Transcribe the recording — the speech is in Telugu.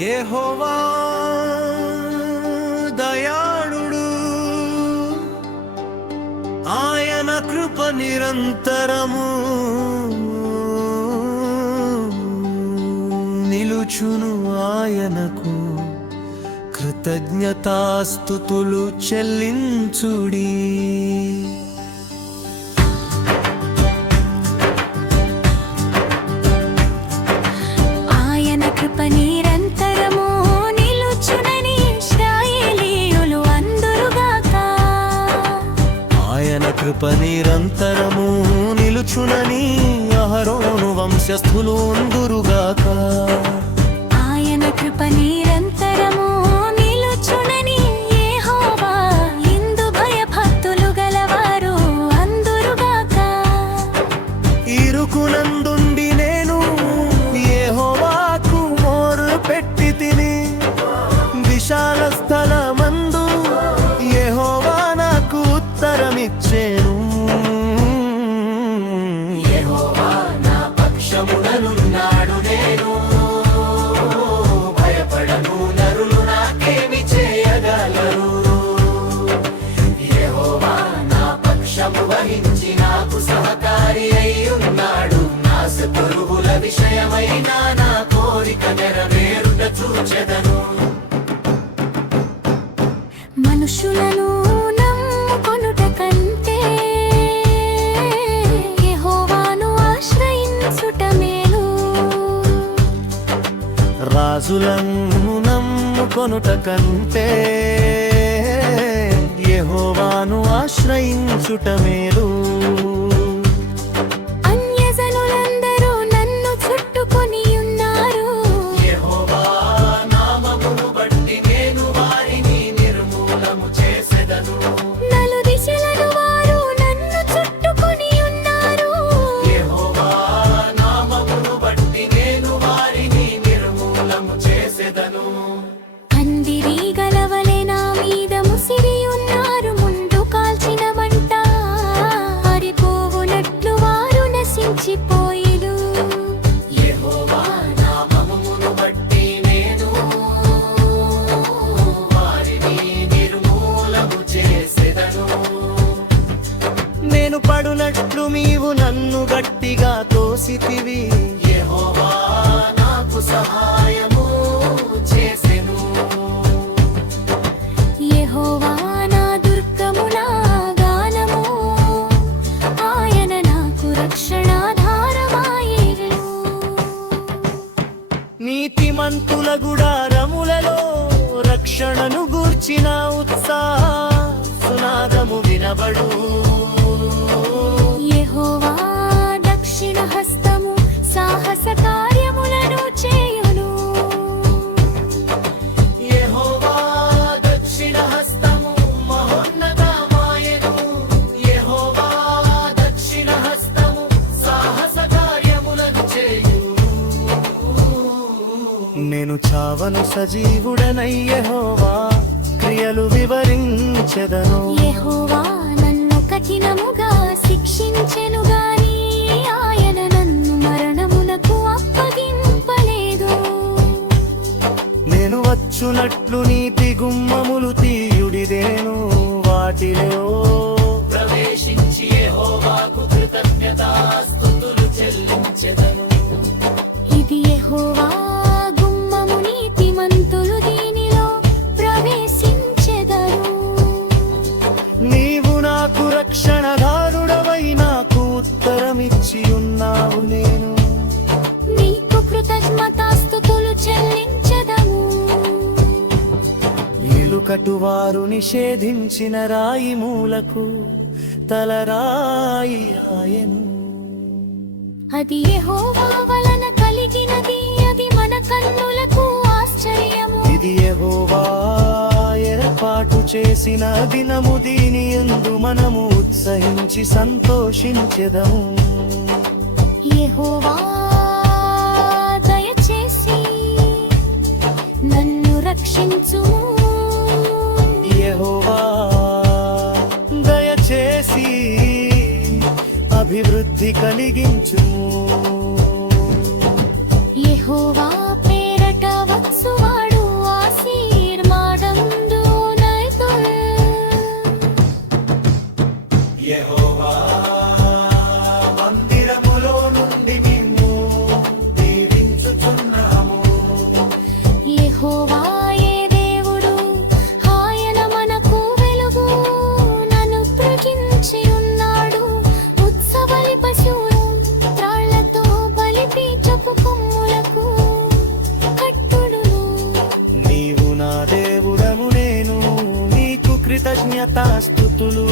యెహోవా దయాళుడు, ఆయన కృప నిరంతరము నిలుచును. ఆయనకు కృతజ్ఞతాస్తుతులు చెల్లించుడి. ఆయన కృప నిరంతరము నిలుచునని ఇశ్రాయేలీయులు అందురుగాక. ఆయన కృప నిరంతరము నిలుచునని అహరోను వంశస్థులు అందురుగాక. ఆయన కృప నిరంతరము నిలుచునని యెహోవా యందు భయభక్తులు గలవారు అందురుగాక. ఇరుకునందుండి నేను యెహోవాకు మోరు పెట్టి తిని, విశాల స్థలమందు యెహోవా నాకు ఉత్తరమిచ్చేను. యెహోవా నా పక్షముననున్నాడు, నేను భయపడను, నరులు నాకేమి చేయగలరు. యెహోవా నా పక్షము వహించి నాకు సహకారి అయ్యున్నాడు. నా శత్రువుల విషయమైన నా కోరిక నెరవేరుట చూచెదను. మనుషులను నమ్ముకొనుట కంటే యెహోవాను ఆశ్రయించుట మేలు. రాజులను నమ్ముకొనుట కంటే యెహోవాను ఆశ్రయించుట మేలు. అన్యజనులందరూ నన్ను చుట్టుకొని ఉన్నారు. యెహోవా నామమును బట్టి నేను వారిని నిర్మూలము చేసెదను. నలుదిశలను వారు నన్ను చుట్టుకొని ఉన్నారు. యెహోవా నామమును బట్టి నేను వారిని నిర్మూలము చేసెదను. కందిరి గలవలె నా మీద ముసిరి ఉన్నారు. ముందు కాల్చిన మంట ఆరిపోవునట్లు వారు నశించిపోయిరు. యెహోవా నామమును బట్టి నేను వారిని నిర్మూలము చేసెదను. నేను పడునట్లు నీవు నన్ను గట్టిగా తోసితివి. యెహోవా నాకు సహాయము చేసెను. యెహోవా నా దుర్గము, నా గానము, ఆయన నాకు రక్షణాధారమాయెను. నీతిమంతుల గుడారములలో రక్షణను గూర్చిన ఉత్సాహ సునాదము వినబడు. యెహోవా దక్షిణ హస్తము సాహస కార్యములను చేయును. యెహోవా దక్షిణ హస్తము మహోన్నతమాయెను. యెహోవా దక్షిణ హస్తము సాహస కార్యములను చేయును. నేను చావను సజీవుడనై యెహోవా క్రియలు వివరించెదను. యెహోవా నన్ను కఠినముగా శిక్షించెను గాని ఆయన నన్ను మరణమునకు అప్పగింపలేదు. నేను వచ్చునట్లు నీతి గుమ్మములు తీయుడిదేను. వాటిలో ప్రవేశించి యెహోవాకు కృతజ్ఞతాస్తుతులు చెల్లించెదను. ఇది యెహోవా గుమ్మము, నీతిమంతులు దీనిలో ప్రవేశించెదరు. నీవు నాకు రక్షణదారుడవై నాకు ఉత్తరమిచ్చి ఉన్నావు. నేను నీకు కృతజ్ఞతాస్తుతులు చెల్లించెదము. ఇలుకటువారు నిషేధించిన రాయి మూలకు తలరాయి ఆయను. అది యెహోవా వలన కలిగినది, అది మన కన్నులకు ఆశ్చర్యము. ఇది యెహోవా ఏర్పాటు చేసిన దినము, దీని యందు మనము ఉత్సహించి సంతోషించెదము. యెహోవా దయచేసి నన్ను రక్షించుము. యెహోవా దయచేసి అభివృద్ధి కలిగించుము. యెహోవా పేరట వచ్చువా కృతజ్ఞతాస్తుతులు